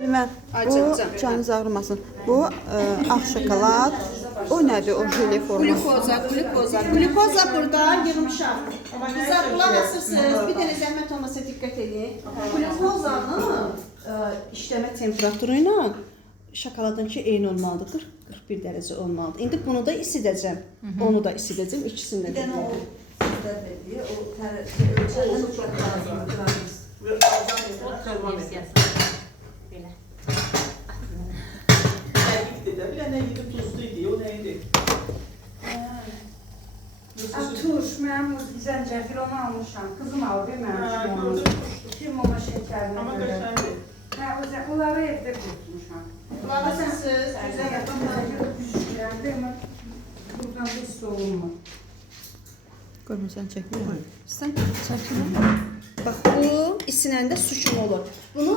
Mən bu canınız ağrımasın. Bu ağ şokolad. O nədir? O jeli forması. Glukoza burada yığmışam. Bizə qulaq asırsınız. Bir dənə zəhmət olmasa diqqət edin. Glukozanın işləmə temperaturu ilə şokoladınki eyni olmalıdır. 41 dərəcə olmalıdır. İndi bunu da isidəcəm. Onu da isidəcəm. İkisini də. Bir dənə o sizdə dediyi, o ölçədən çox lazımdır. Belə. Bir dənə yedi tuzlu idi, o nə idi? Turş, mənim zəncəfil onu almışam. Qızım aldı mənim üçün onu. Kim ona şəkərini Amma görə. qəşəngdir. Onları evdə qurtmuşam. Qulaq asırsınız. Güzel yapın. Buradan hiç soğumur. Görmüsən çəkmir. Sən çəkin. Bax bu isinəndə su kimi olur. Bunu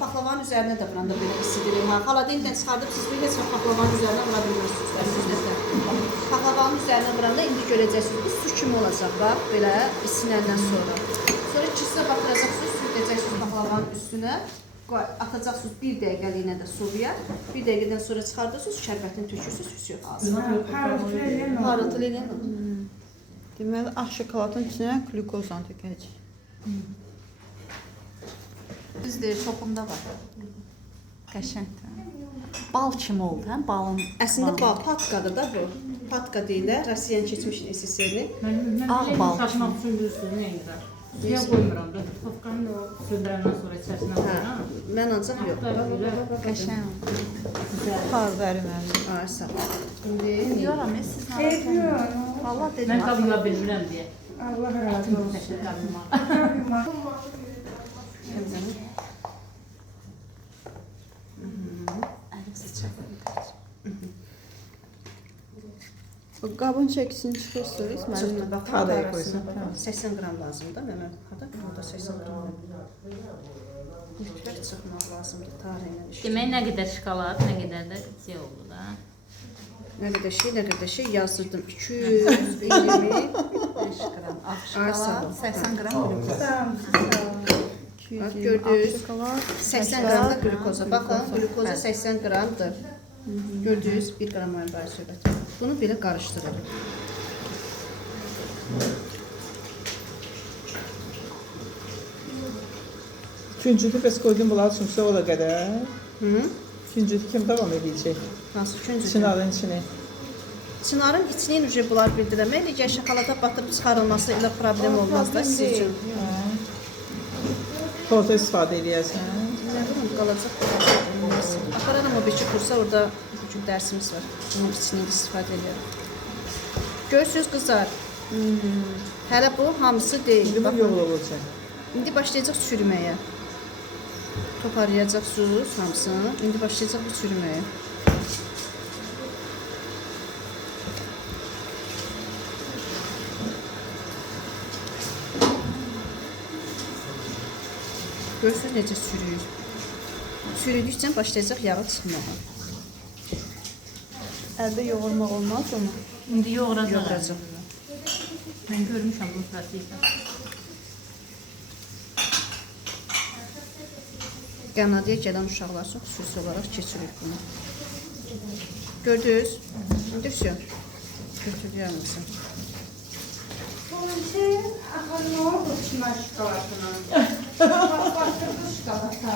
paxlavanın üzərinə də vuranda belə isidilir. Xaladeldən çıxardıb siz bir heç paxlavanın üzərinə vura bilirsiniz. Paxlavanın üzərinə vuranda indi görəcəksiniz. Bu su kimi olacaq bax belə isinəndən sonra. Sonra ikisinə batıracaqsınız, sürtəcəksiniz paxlavanın üstünə. Atacaqsınız 1 dəqiqəliyinə də suya. 1 dəqiqədən sonra çıxardırsınız, şərbətini tökürsünüz, süsü hazır. Parıltılı ilə. Deməli, ağ şokoladın içinə glukozan tökəcək. Düzdür, çoxunda var. Qəşəngdir. Bal kimi oldu, hə? Balın. Əslində bal, patkadır da bu. Patka deyirlər, Rusiyanın keçmiş SSR-ni. Ağ bal. Saçmaq üçün düzdür, nə edirəm? Suya qoymuram da, tufkanı da söndürəndən sonra içərisinə qoyuram. Mən ancaq yox. Qəşəng. Par verim mənim. Ay, sağ ol. Biliyorum, siz nə Ediyor. Vallahi dedim. Mən qabına bilmirəm deyə. Allah razı olsun. Təşəkkür ederim. Bu qabın çəkisini çıxırsınız. Çıxdı, Mənim bax, kadaya arasına. qoysun. 80 qram lazımdır. Mən hada burada 80 qram. Mütləq çıxmaq lazımdır tarixlə. Demək, nə qədər şokolad, nə qədər də şey oldu da. Nə qədər şey yazırdım. 225 qram ağ Ay, sağ ol. şokolad, 80 qram glukoz. Bax, 220 gördünüz. ağ şokolad. 80 qram da glukoza. Baxın, glukoza 80 qramdır. Gördünüz, 1 qram ayın söhbət. Bunu belə qarışdırırıq. Küncütü bəs qoydun bunlar üçün o da qədər. Hı? Küncütü kim davam edəcək? Hansı küncü? Çınarın içine. Çınarın içini necə bunlar bildirəmək, necə şokolada batırıb çıxarılması ilə problem olmaz da siz üçün. Torta istifadə edəyəsən. Nə bilim, qalacaq. Apararam o beçi kursa, orada bugün dərsimiz var. Bunun içini istifadə edirəm. Görürsünüz qızlar. Hələ bu hamısı deyil. İndi bu Baxın. yol olacaq. İndi başlayacaq çürüməyə. Toparlayacaqsınız hamısını. İndi başlayacaq bu çürüməyə. Görürsünüz necə çürüyür. Çürüdükcə başlayacaq yağı çıxmağa. Əldə yoğurmaq olmaz onu. İndi yoğuracaq. Yoğuracaq. Mən görmüşəm bu prosesi. Qənadiyə gələn uşaqlar üçün xüsusi olaraq keçirir bunu. Gördünüz? İndi все. Götürürəm misin? Bunun şey, axı nə oldu çimə şokoladına? Bastırdı şokolada.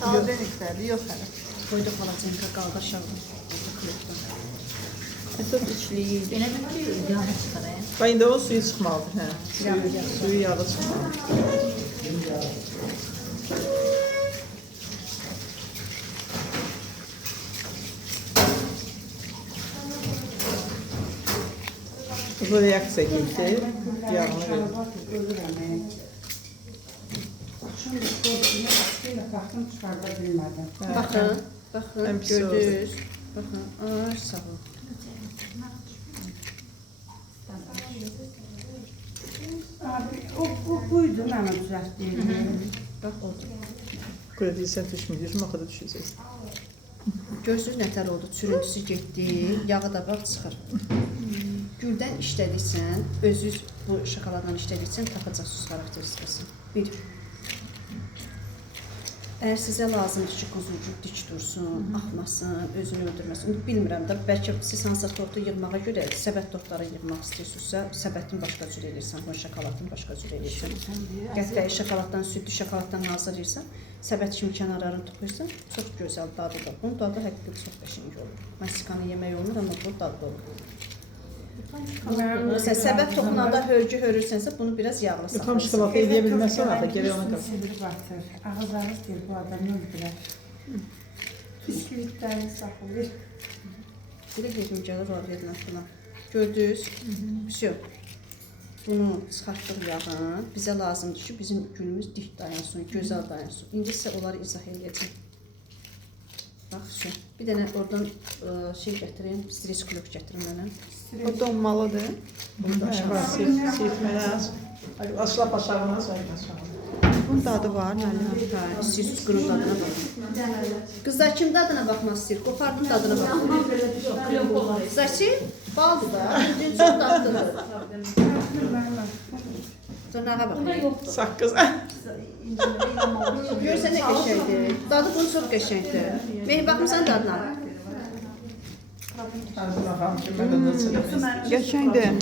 Xaladelikləri yox hələ. Qoyduq halacenka qaldı aşağıda. Əsas içliyi. Elə bir ki, yağı çıxarayım. Bax indi o suyu çıxmalıdır, hə. Suyu yağı çıxmalıdır. Bu reaksiya getir, yağını verir. Şimdi kodunu başıyla taxtım çıxarda bilmədim. Baxın, baxın, Ən pisi gördünüz. Baxın, ay sağ ol. Abi, o buydu mənim düzəltdiyim. Bax oldu. Qıra deyirsən düşmür, axıda düşəcək. Görsünüz nətər oldu, çürüntüsü getdi, yağı da bax çıxır. Güldən işlədiksən, özünüz bu şokoladdan işlədiksən tapacaqsınız xarakteristikasını. Bir. Əgər sizə lazımdır ki, quzucuk dik dursun, axmasın, özünü öldürməsin, bilmirəm də, bəlkə siz hansısa tortu yığmağa görə səbət tortları yığmaq istəyirsinizsə, səbətin başqa cür edirsən, bu şokoladın başqa cür edirsən. Qəhdəyi şokoladdan, südlü şokoladdan hazırlayırsan, səbət kimi kənarlarını tıxıyırsan, çox gözəl dadı da. Bunun dadı həqiqətən çox qəşəng olur. Masikanı yemək olmur, amma bu dadlı olur. Məsələn, səbət toxunanda hörgü hörürsənsə, bunu biraz yağlı Tam saxlayırsan. şokolad eləyə bilməsən artıq gərək ona qalsın. Sinir batır. Ağız deyil bu adam öldülər. Bisküvitlərini saxlayır. Bir də yedim gəlir, o verilən filan. Gördünüz? Всё. Bunu çıxartdıq yağın. Bizə lazımdır ki, bizim gülümüz dik dayansın, gözəl dayansın. İndi isə onları izah edəcəm. Bax, всё. Bir dənə oradan şey gətirin, streç kulok gətirin mənə. O donmalıdır. Sirtmələr. Aşlap aşağına sonra. Bunun dadı var, müəllim. Hə, istəyirsiniz qırın dadına baxın. Qızlar kim dadına baxmaq istəyir? Qopardın dadına baxın. Zaçi, baldır da. Özün çox dadlıdır. Dırnağa baxın. Saqqız. Görsən nə qəşəngdir. Dadı bunun çox qəşəngdir. Mehri baxmısan dadına? Ağzına xanım ki, mən də Qəşəngdir.